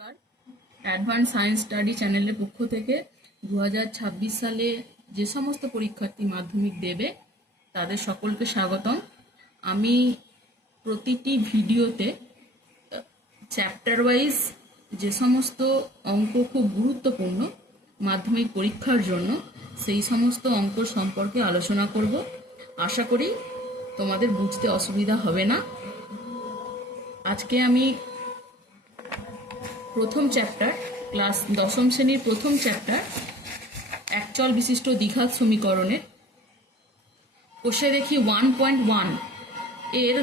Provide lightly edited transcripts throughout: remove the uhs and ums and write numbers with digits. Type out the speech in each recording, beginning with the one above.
নমস্কার। Advance science study চ্যানেলের পক্ষ থেকে 2026 সালে যে সমস্ত পরীক্ষার্থী মাধ্যমিক দেবে তাদের সকলকে স্বাগতম। আমি প্রতিটি ভিডিওতে চ্যাপ্টার ওয়াইজ যে সমস্ত অঙ্ক খুব গুরুত্বপূর্ণ মাধ্যমিক পরীক্ষার জন্য সেই সমস্ত অঙ্ক সম্পর্কে আলোচনা করব। আশা করি তোমাদের বুঝতে অসুবিধা হবে না। আজকে আমি প্রথম চ্যাপ্টার ক্লাস দশম শ্রেণীর প্রথম চ্যাপ্টার একচল বিশিষ্ট দ্বিঘাত সমীকরণের কোষে দেখি 1.1 এর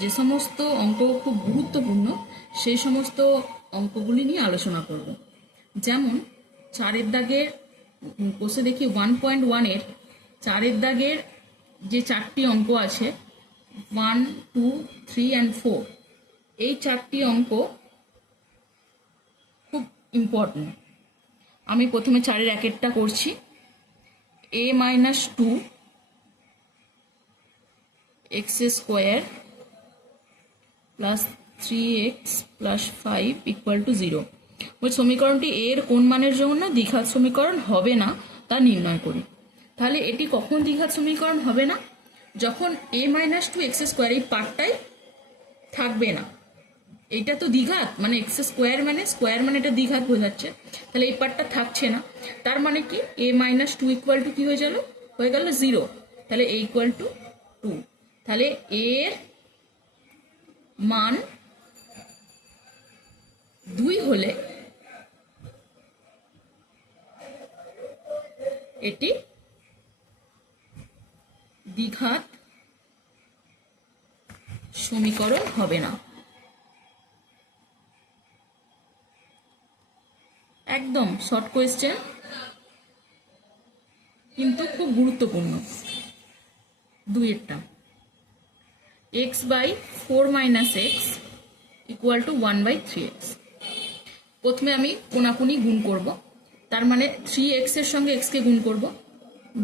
যে সমস্ত অঙ্ক খুব গুরুত্বপূর্ণ সেই সমস্ত অঙ্কগুলি নিয়ে আলোচনা করব। যেমন চারের দাগের কোষে দেখি 1.1 এর চারের দাগের যে চারটি অঙ্ক আছে 1, 2, 3 and 4, এই চারটি অঙ্ক খুব ইম্পর্টেন্ট। আমি প্রথমে চারের একেরটা করছি। a-2 x square plus 3x plus 5 equal to 0। ওই সমীকরণটি এর কোন মানের জন্য দ্বিঘাত সমীকরণ হবে না তা নির্ণয় করি। তাহলে এটি কখন দ্বিঘাত সমীকরণ হবে না? যখন a-2 x স্কোয়ার এই পার্টটাই থাকবে না। এইটা তো দ্বিঘাত, মানে এক্স স্কোয়ার মানে এটা দ্বিঘাত বোঝাচ্ছে। তাহলে এই পার্টটা থাকছে না, তার মানে কি a-2 ইকুয়াল টু কি হয়ে গেল 0। তাহলে a ইকুয়াল টু 2। তাহলে এর মান 2 হলে এটি দ্বিঘাত সমীকরণ হবে না। একদম শর্ট কোয়েশ্চেন, কিন্তু খুব গুরুত্বপূর্ণ। 2-এরটা x/4 - x equal to 1/3x। প্রথমে আমি কোনাকুনি গুণ করব, তার মানে 3x এর সঙ্গে x কে গুণ করব,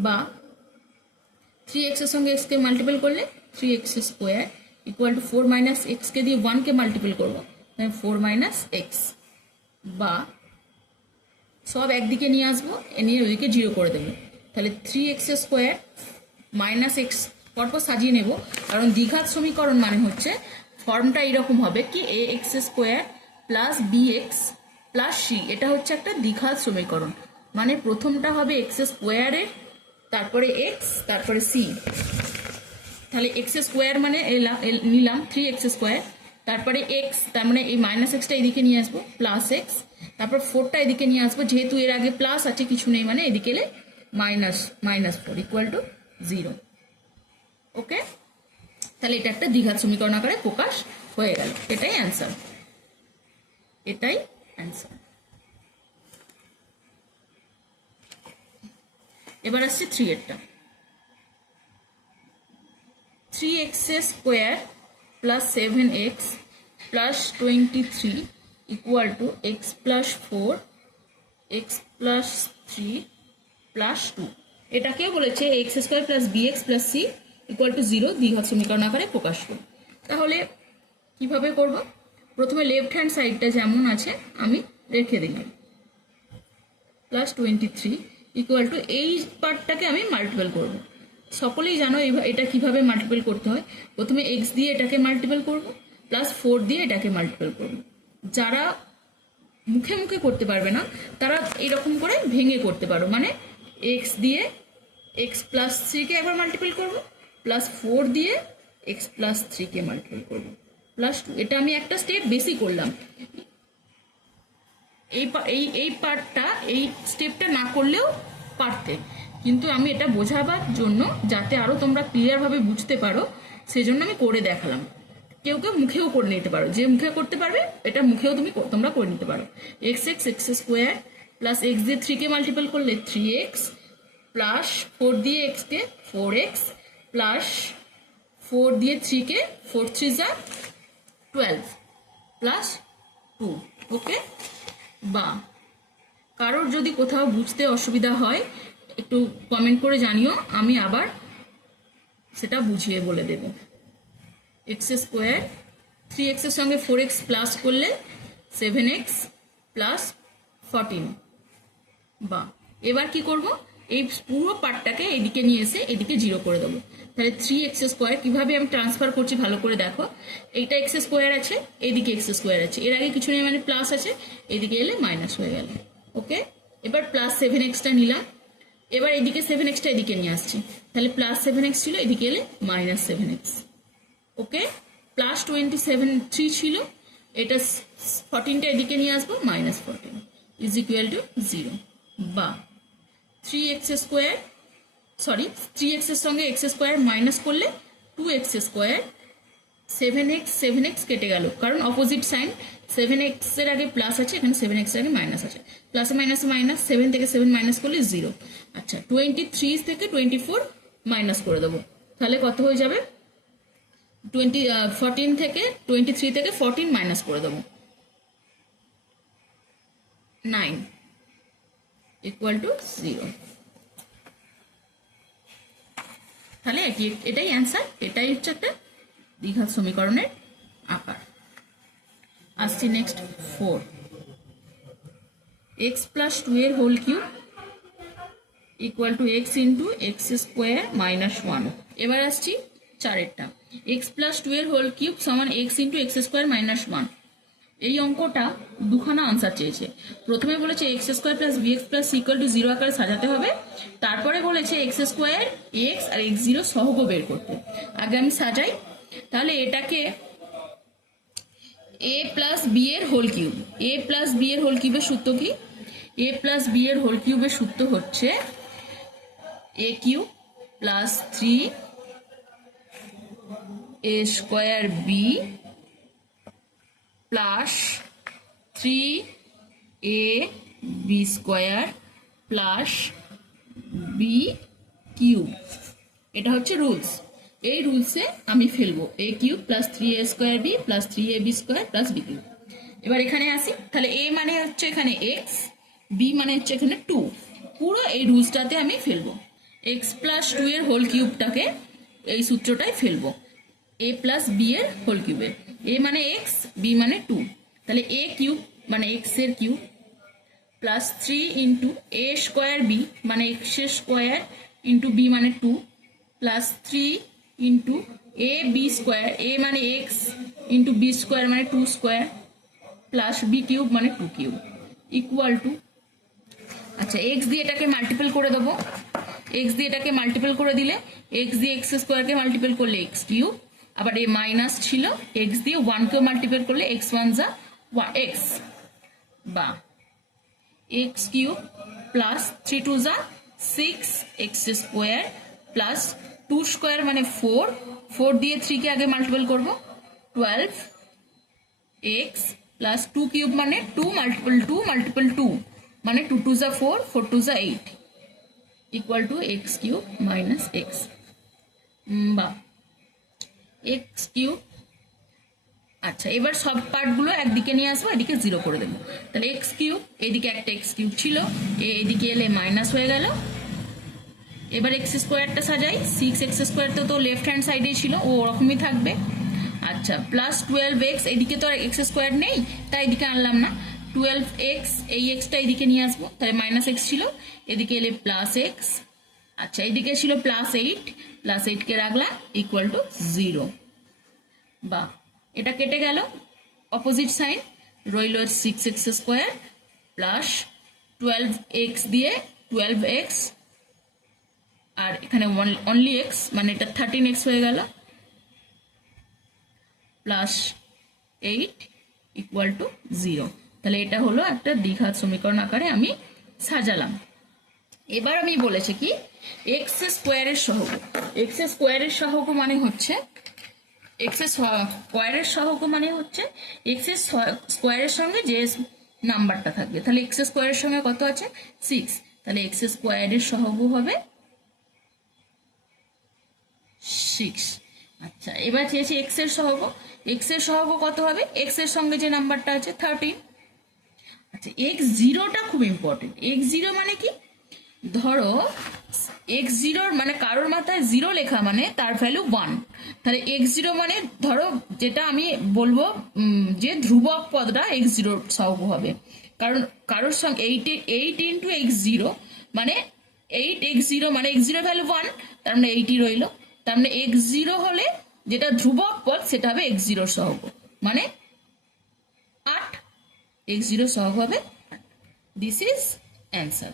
বা 3x এর সঙ্গে x কে মাল্টিপল করলে 3x square equal to 4 - x কে দিয়ে 1 কে মাল্টিপল করব, 4 - x, বা সব একদিকে নিয়ে আসবো, নিয়ে ওইদিকে 0 করে দেবো। তাহলে 3x স্কোয়ার মাইনাস x পরপর সাজিয়ে নেব, কারণ দ্বিঘাত সমীকরণ মানে হচ্ছে ফর্মটা এরকম হবে কি ax square plus bx plus c। এটা হচ্ছে একটা দ্বিঘাত সমীকরণ, মানে প্রথমটা হবে x স্কোয়ারের, তারপরে x, তারপরে c। তাহলে x স্কোয়ার মানে নিলাম 3x স্কোয়ার, তারপরে x, তার মানে এই মাইনাস এক্সটা এদিকে নিয়ে আসবো, প্লাস এক্স, তারপর 4টা এদিকে নিয়ে আসবো, যেহেতু এর আগে প্লাস আছে কিছু নেই মানে এদিকে এলে -4 ইকুয়াল টু 0। ওকে, তাহলে এটা একটা দ্বিঘাত সমীকরণ আকারে প্রকাশ হয়ে গেল। এটাই অ্যান্সার। এবার আসছে 3-এরটা। 3x square plus 7x plus 23 equal to x plus 4 x plus 3 plus 2। এটাকেও বলেছে x square plus bx plus c equal to 0 দ্বিঘাত সমীকরণ আকারে প্রকাশ করব। তাহলে কিভাবে করব? প্রথমে লেফট হ্যান্ড সাইডটা যেমন আছে আমি রেখে দিলাম, প্লাস 23 ইকুয়াল টু এই পার্টটাকে আমি মাল্টিপল করব। সকলেই জানো এটা কিভাবে মাল্টিপল করতে হয়। প্রথমে x দিয়ে এটাকে মাল্টিপল করব, প্লাস 4 দিয়ে এটাকে মাল্টিপল করব। যারা মুখে মুখে করতে পারবে না তারা এরকম করে ভেঙে করতে পারো, মানে x দিয়ে x প্লাস 3 কে একবার মাল্টিপল করব, প্লাস 4 দিয়ে x প্লাস 3 কে মাল্টিপল করব, প্লাস 2। এটা আমি একটা স্টেপ বেশি করলাম। এই পার্টটা, এই স্টেপটা না করলেও পারতে, কিন্তু আমি এটা বোঝাবার জন্য যাতে আরো তোমরা ক্লিয়ারভাবে বুঝতে পারো সেজন্য আমি করে দেখালাম। কেউ কেউ মুখেও করে নিতে পারো, যে মুখে করতে পারবে এটা মুখেও তোমরা করে নিতে পারো। x স্কোয়ার প্লাস x দিয়ে 3 কে মাল্টিপল করলে 3x প্লাস 4 দিয়ে x কে 4x প্লাস 4 দিয়ে 3 কে 4 3 যা 12 প্লাস 2। ওকে, বা কারোর যদি কোথাও বুঝতে অসুবিধা হয় একটু কমেন্ট করে জানিও, আমি আবার সেটা বুঝিয়ে বলে দেব। x স্কোয়ার 3x এর সঙ্গে 4x প্লাস করলে 7x প্লাস 14 বা এবার কি করব, এই পুরো পার্টটাকে এদিকে নিয়ে এসে এদিকে 0 করে দেবো। তাহলে 3x² কিভাবে আমি ট্রান্সফার করছি ভালো করে দেখো। এইটা x² আছে, এদিকে x² আছে, এর আগে কিছু নেই মানে প্লাস আছে, এদিকে এলে মাইনাস হয়ে গেল। ওকে, এবার প্লাস 7xটা নিলাম, এবার এদিকে 7xটা এদিকে নিয়ে আসছি, তাহলে প্লাস 7x ছিল, এদিকে এলে মাইনাস 7x। ওকে, প্লাস 3 ছিল, এটা 14টা এদিকে নিয়ে আসবো, মাইনাস 14 ইজ ইকুয়াল টু 0 বা 3x², সরি 3x এর সঙ্গে x² মাইনাস করলে 2x², 7x কেটে গেল কারণ অপোজিট সাইন, 7x এর আগে প্লাস আছে, এখানে 7x এর আগে মাইনাস আছে, প্লাসে মাইনাসে মাইনাস, 7 থেকে 7 মাইনাস করলে 0। আচ্ছা 23 থেকে 24 মাইনাস করে দেবো, তাহলে কত হয়ে যাবে, 14 থেকে 23 থেকে 14 মাইনাস করে দেবো, 9 ইকুয়াল টু 0। তাহলে এটাই অ্যান্সার, এটাই হচ্ছে একটা দ্বিঘাত সমীকরণের আকার। আসছি নেক্সট 4, x প্লাস 2 এর whole cube equal to x into x² minus 1। এবার আসছি 4এরটা, x প্লাস 2 এর হোল কিউব সমান x ইন্টু x² মাইনাস 1। এই অঙ্কটা দুখানা আনসার চেয়েছে, প্রথমে বলেছে x² plus bx plus equal to 0 আকারে সাজাতে হবে, তারপরে বলেছে x² x আর x0 সহগ বের করতে। আগে আমি সাজাই, তাহলে এটাকে a প্লাস b এর whole cube, a plus b এর হোল কিউবের সূত্র কি, a প্লাস b এর হোল কিউবের সূত্র হচ্ছে a cube plus 3a² b plus 3ab² plus b cube. এটা হচ্ছে রুলস, এই রুলসে আমি ফেলবো a cube plus 3a² b plus 3ab² plus b cube. এবার এখানে আসি, তাহলে a মানে হচ্ছে এখানে x, b মানে হচ্ছে এখানে 2, পুরো এই রুলসটাতে আমি ফেলবো। x প্লাস 2 এর হোল কিউবটাকে এই সূত্রটাই ফেলবো, a প্লাস b এর হোল কিউবে, a মানে x, b মানে 2, তাহলে a কিউব মানে x এর cube plus 3 into a² b মানে x² ইন্টু b মানে 2 প্লাস 3 ইন্টু ab² a মানে x ইন্টু b² মানে 2² প্লাস b কিউব মানে 2 কিউব ইকুয়াল টু, আচ্ছা x দিয়ে এটাকে মাল্টিপল করে দেবো, x দিয়ে এটাকে মাল্টিপল করে দিলে x দিয়ে x² কে মাল্টিপল করলে x কিউব, আবার এ মাইনাস ছিল x দিয়ে 1 কে মাল্টিপল করলে x1 যা x বা x কিউব প্লাস 3 2 যা 6x² প্লাস 2² মানে 4 দিয়ে 3 কে আগে মাল্টিপল করব 12x প্লাস 2 কিউব মানে 2 মাল্টিপল 2 মানে 2 2 যা 4 4 2 যা 8 equal to x cube minus x বা x কিউব। আচ্ছা এবার সব পার্টগুলো একদিকে নিয়ে আসবো, এদিকে 0 করে দেবো, তাহলে x কিউব, এদিকে একটা x কিউব ছিল, এদিকে এলে মাইনাস হয়ে গেল। এবার x²টা সাজাই, 6x² তো লেফট হ্যান্ড সাইডেই ছিল, ও ওরকমই থাকবে। আচ্ছা প্লাস 12x, এদিকে তো আর x² নেই তাই এদিকে আনলাম না, 12x এই xটা এদিকে নিয়ে আসবো, তাহলে মাইনাস x ছিল, এদিকে এলে প্লাস x। আচ্ছা এদিকে ছিল প্লাস 8 কে রাখলাম ইকুয়াল টু 0 বা এটা কেটে গেল, অপোজিট সাইন রইল 6x² প্লাস 12x দিয়ে 12x আর এখানে অনলি x মানে এটা 13x হয়ে গেল প্লাস 8 ইকুয়াল টু 0। তাহলে এটা হলো একটা দ্বিঘাত সমীকরণ আকারে আমি সাজালাম। এবার আমি বলেছি কি x² এর সহগ, x² এর সহগ মানে হচ্ছে x² এর সহগ মানে হচ্ছে x² এর সঙ্গে যে নাম্বারটা থাকবে, তাহলে x² এর সঙ্গে কত আছে 6, তাহলে x² এর সহগ হবে 6। আচ্ছা এবার চেয়েছি x এর সহগ, x এর সহগ কত হবে, x এর সঙ্গে যে নাম্বারটা আছে 13। আচ্ছা x0টা খুব ইম্পর্টেন্ট, x0 মানে কি ধরো এক্স জিরোর মানে কারোর মাথায় জিরো লেখা মানে তার ভ্যালু 1, তাহলে এক্স জিরো মানে ধরো যেটা আমি বলবো যে ধ্রুবক পদটা এক্স জিরোর সহগ হবে, কারণ কারোর সঙ্গে 8 ইন্টু এক্স জিরো মানে 8 x0 মানে এক্স জিরো ভ্যালু 1, তার মানে 80 রইলো, তার মানে এক্স জিরো হলে যেটা ধ্রুবক পদ সেটা হবে এক্স জিরোর সহগ মানে 8, এক্স জিরো সহগ হবে। This is answer.